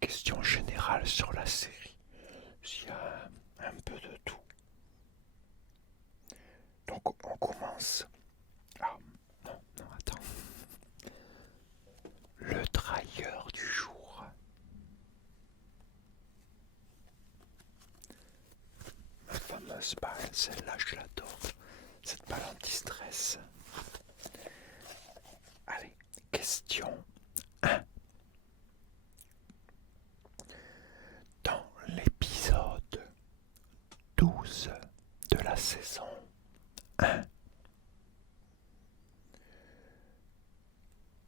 questions générales sur la série. Il y a un peu de tout. Donc on commence. Ah, non, non, attends. Le trahilleur du jour. Ma fameuse balle, celle-là je l'adore. Cette balle anti-stress. Allez, question 1. Dans l'épisode 12 de la saison 1,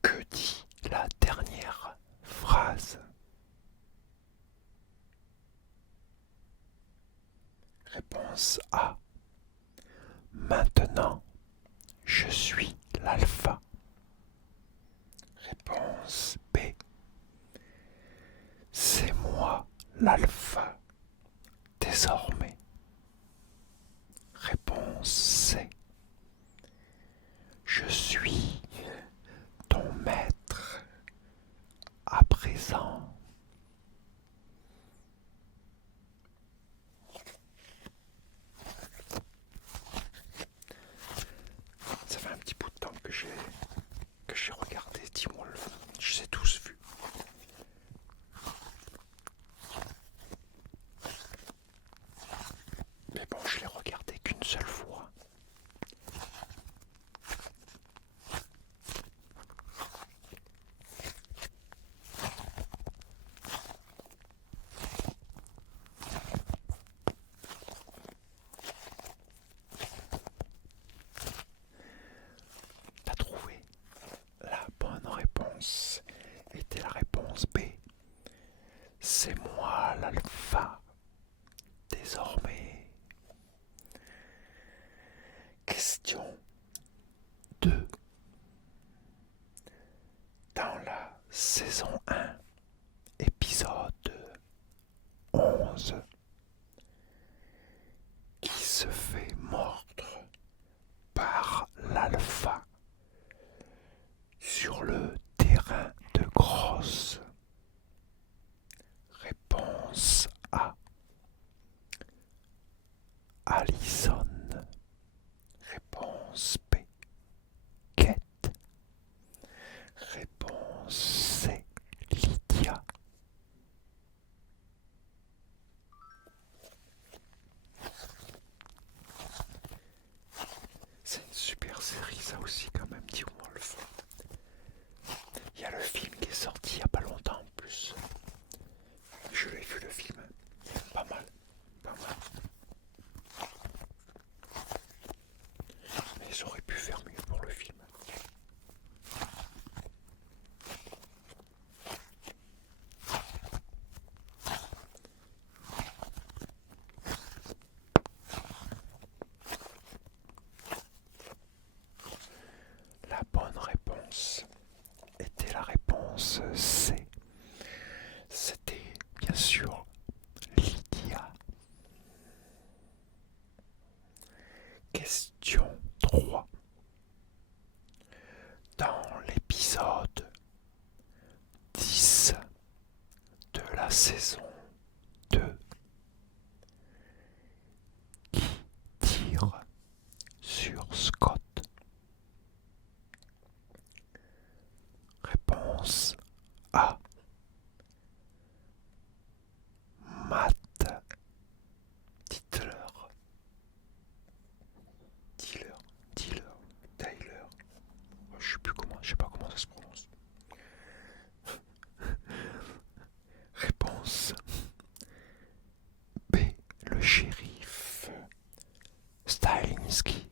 que dit la dernière phrase? Réponse A. Maintenant, je suis l'alpha. Réponse B. C'est moi l'alpha, désormais. Réponse C. Je suis ton maître à présent. Ça fait un petit bout de temps que j'ai regardé Teen Wolf. Je les ai tous vus. Mais bon, je l'ai regardé qu'une seule fois. T'as trouvé? La bonne réponse était la réponse B. C'est moi l'alpha, désormais. Question 2. Dans la saison 1, épisode 11, qui se fait mordre par l'alpha sur le terrain de crosse? Réponse A. Allison. Réponse B. Kate. Réponse C. Lydia. C'est une super série ça aussi quand même, Teen Wolf. Il y a le film qui est sorti il n'y a pas longtemps en plus. Je l'ai vu le film. Pas mal. Pas mal. Mais ils auraient pu faire mieux pour le film. La bonne réponse était la réponse C. C'était bien sûr Lydia. Question 3. Dans l'épisode 10 de la saison 2, qui tire sur Scott? Réponse A. Matt Tyler. Tyler. Je sais pas comment ça se prononce. Réponse B. Le shérif Stalinski.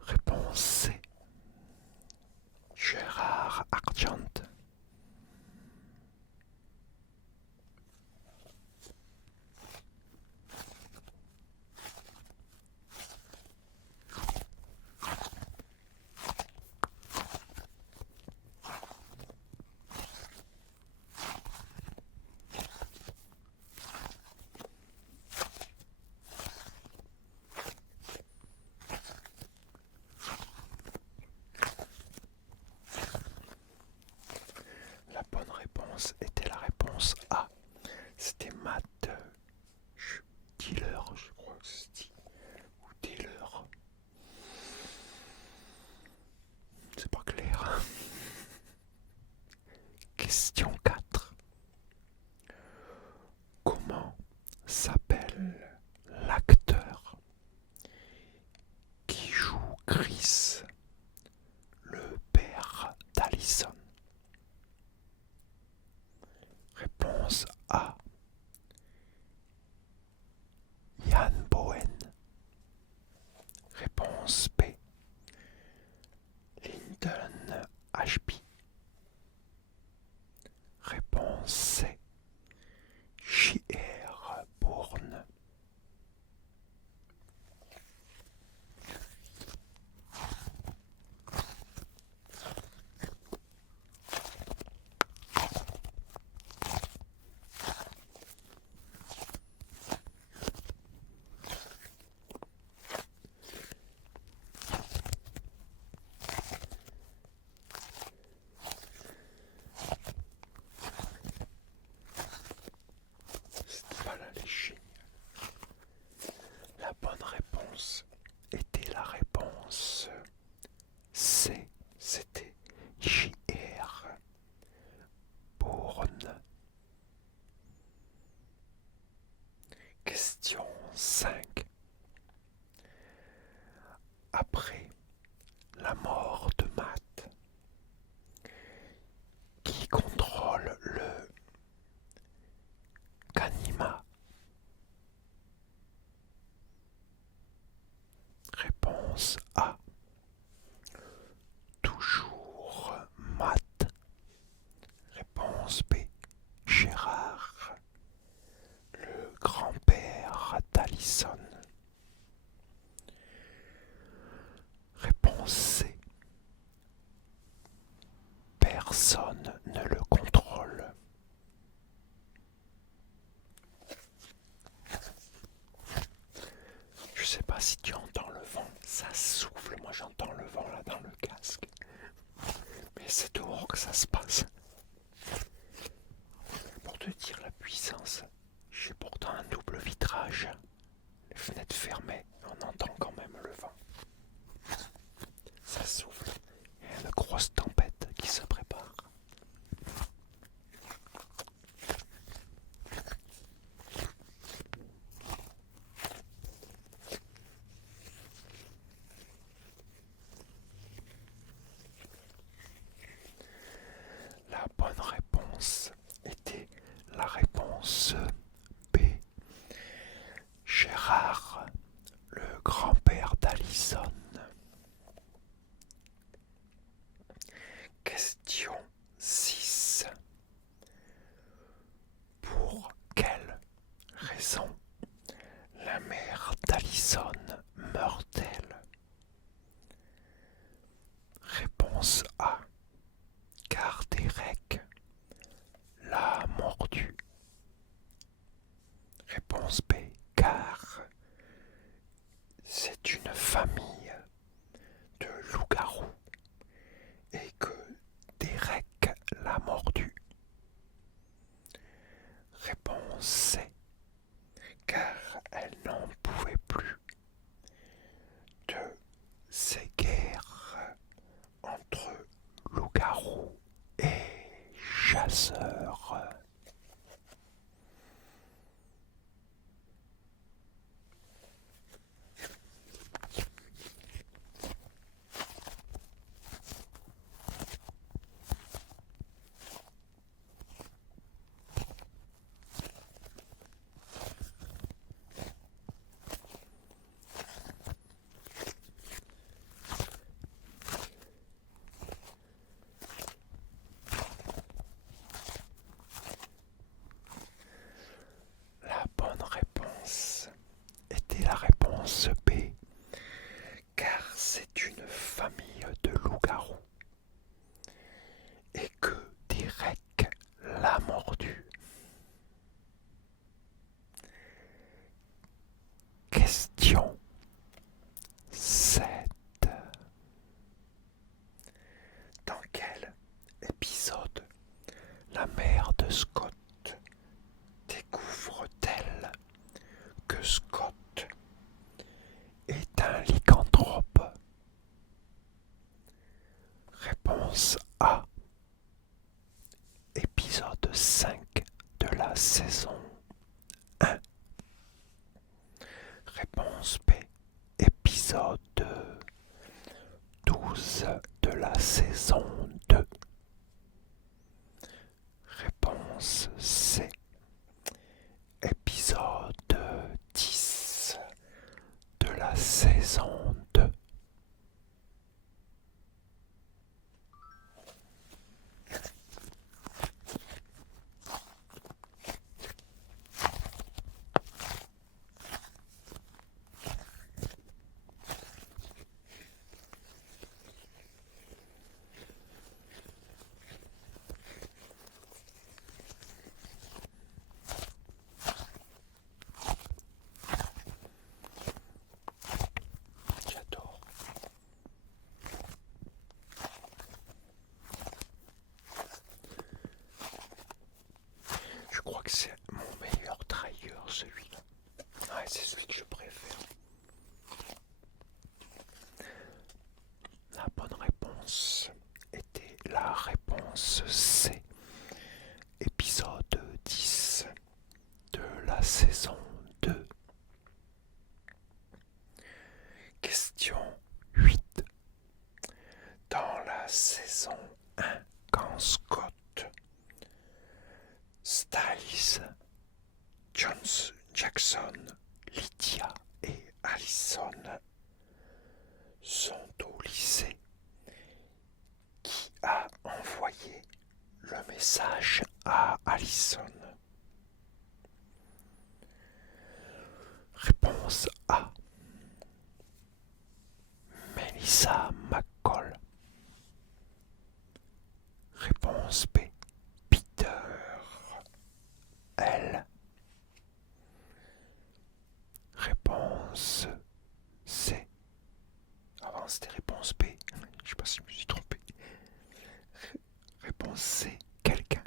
Réponse C. Gérard Argent. réponse était la réponse A. C'était Matt Dealer, je crois que c'est dit. Ou Dealer. C'est pas clair. Question 4. Comment s'appelle l'acteur qui joue Chris, le père d'Allison? Réponse A. Ian Bohen. Réponse B. Lyndon Ashby. Réponse C. J.R. Bourne. C'était pas la léchine. La bonne réponse était la réponse C. C'était J.R. Bourne. Question 5. Après la mort de Matt, qui contrôle le Kanima? Réponse A. Toujours Matt. Réponse B. Gérard, le grand-père d'Allison. Réponse C. Personne ne le contrôle. Je sais pas si tu entends le vent, ça souffle, moi j'entends le vent là dans le casque. Mais c'est dehors que ça se passe. Pour te dire la puissance, j'ai pourtant un double vitrage. Les fenêtres fermées, on entend quand même le vent. Ça souffle. Il y a une grosse tempête qui se prépare. La bonne réponse était la réponse B. Gérard, le grand-père d'Allison. Question 6. Pour quelle raison la mère d'Allison meurt-elle? Réponse A. Car Derek l'a mordu. Réponse B. Car c'est une famille de loups-garous et que Derek l'a mordu. Réponse C. Car elle n'en pouvait plus de ces guerres entre loups-garous et chasseurs. épisode 12 de la saison 2. Réponse C. Épisode 10 de la saison 2. J'adore. Je crois que c'est mon meilleur trailer, celui-là. Ouais, c'est celui que je préfère. La bonne réponse était la réponse C. Épisode 10 de la saison 2. Question 8. Dans la saison 1, quand Scott, Styles, Jackson, Lydia et Allison sont au lycée, qui a envoyé le message à Allison? Réponse A. Melissa McCall. Réponse B. Peter L. Réponse C. Avant c'était réponse B. Je sais pas si je me suis trompé. Réponse C. Quelqu'un.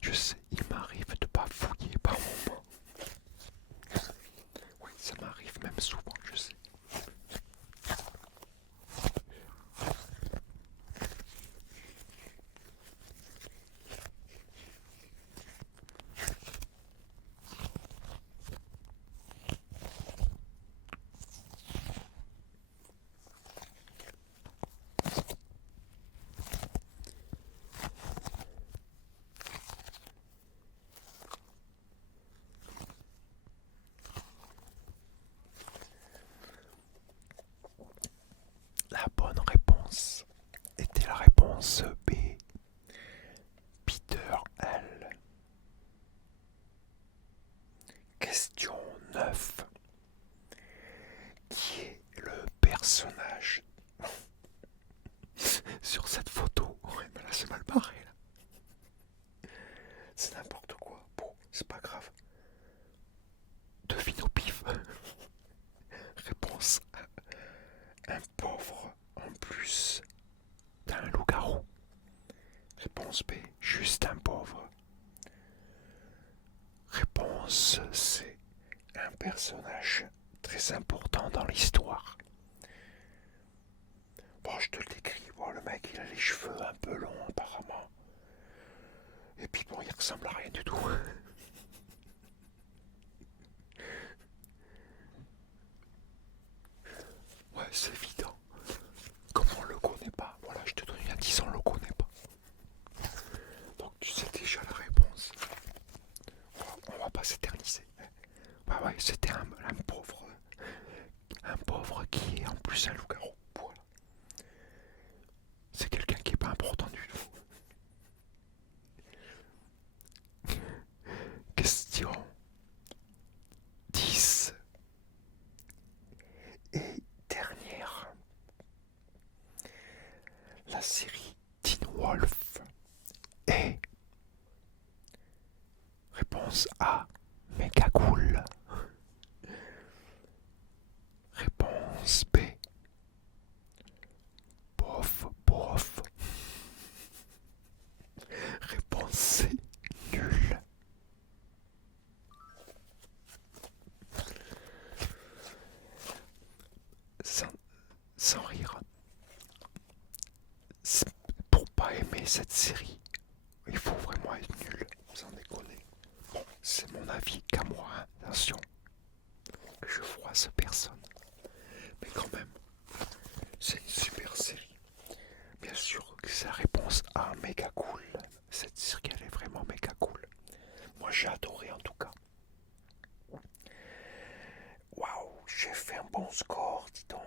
Je sais, il m'arrive de pas fouiller par moment. Oui, ça m'arrive même souvent, je sais. La bonne réponse était la réponse B. Peter L. Question 9. Qui est le personnage sur cette photo? Ouais, mais là c'est mal barré là. C'est n'importe quoi. Bon, c'est pas grave. Devine au pif. Réponse A. Un pauvre en plus d'un loup-garou. Réponse B. Juste un pauvre. Réponse C. Un personnage très important dans l'histoire. Bon, je te le décris. Bon, le mec, il a les cheveux un peu longs apparemment. Et puis bon, il ressemble à rien du tout. Ouais, c'est évident. Comme on le connaît pas, voilà, je te donne un 10, on le connaît pas. Donc tu sais déjà la réponse. On va pas s'éterniser. Bah ouais, c'était un pauvre. Un pauvre qui est en plus un loup-garou. Voilà. C'est quelqu'un qui est pas important du tout. Question 10. Et dernière. La série Teen Wolf est réponse A. Méga cool. Réponse B. Bof, bof. Réponse C. Nul. Sans rire. Pour pas aimer cette série, il faut vraiment être nul, sans déconner. Bon, c'est mon avis qu'à moi, hein, fait un bon score, dis donc.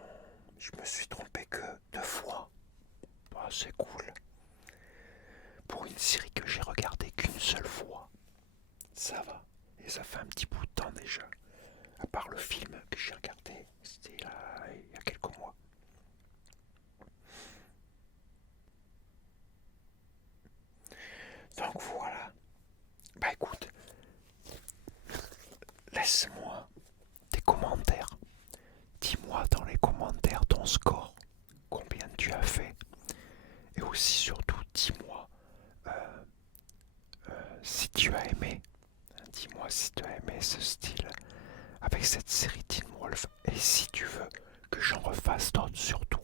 Je me suis trompé que 2 fois. Bah, c'est cool. Pour une série que j'ai regardée qu'une seule fois. Ça va. Et ça fait un petit bout de temps déjà. À part le film que j'ai regardé, c'était il y a quelques mois. Donc voilà. Bah écoute, laisse-moi tes commentaires. Dis-moi dans les commentaires ton score, combien tu as fait. Et aussi surtout, dis-moi si tu as aimé. Dis-moi si tu as aimé ce style avec cette série Teen Wolf. Et si tu veux que j'en refasse d'autres surtout.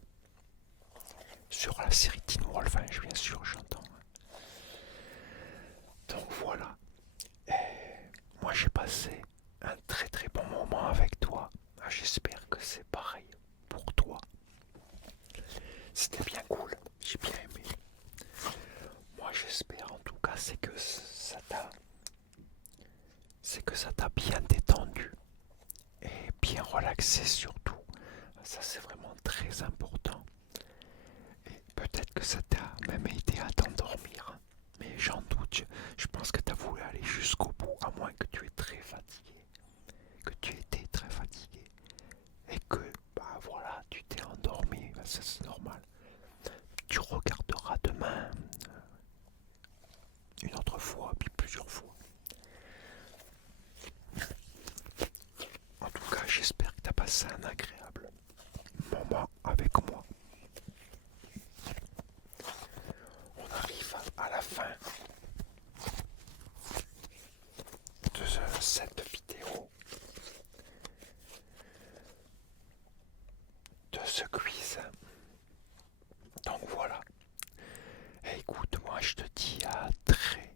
Sur la série Teen Wolf, hein, bien sûr, j'entends. Donc voilà. Et moi j'ai passé un très très bon moment avec toi. J'espère que c'est pareil pour toi. C'était bien cool, j'ai bien aimé. Moi j'espère en tout cas c'est que ça t'a bien détendu et bien relaxé surtout. Ça c'est vraiment très important. Et peut-être que ça t'a même aidé à t'endormir. Mais j'en doute, je pense que tu as voulu aller jusqu'au bout, à moins que tu es très fatigué. Que tu étais très fatigué. Et que, bah voilà, tu t'es endormi, bah, ça c'est normal. Tu regarderas demain une autre fois, puis plusieurs fois. En tout cas, j'espère que tu as passé un agréable moment avec moi. On arrive à la fin de cette vidéo, de ce quiz. Donc voilà. Et écoute, moi je te dis à très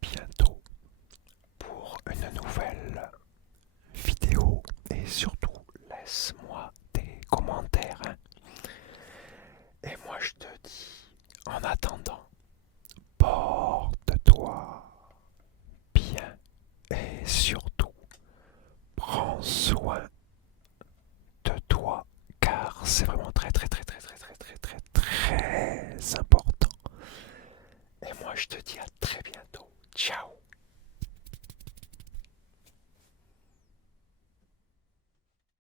bientôt pour une nouvelle vidéo. Et surtout, laisse-moi des commentaires. Hein. Et moi je te dis, en attendant, porte-toi bien et surtout, prends soin de toi car c'est vraiment très très très très très très très très très important. Et moi je te dis à très bientôt. Ciao.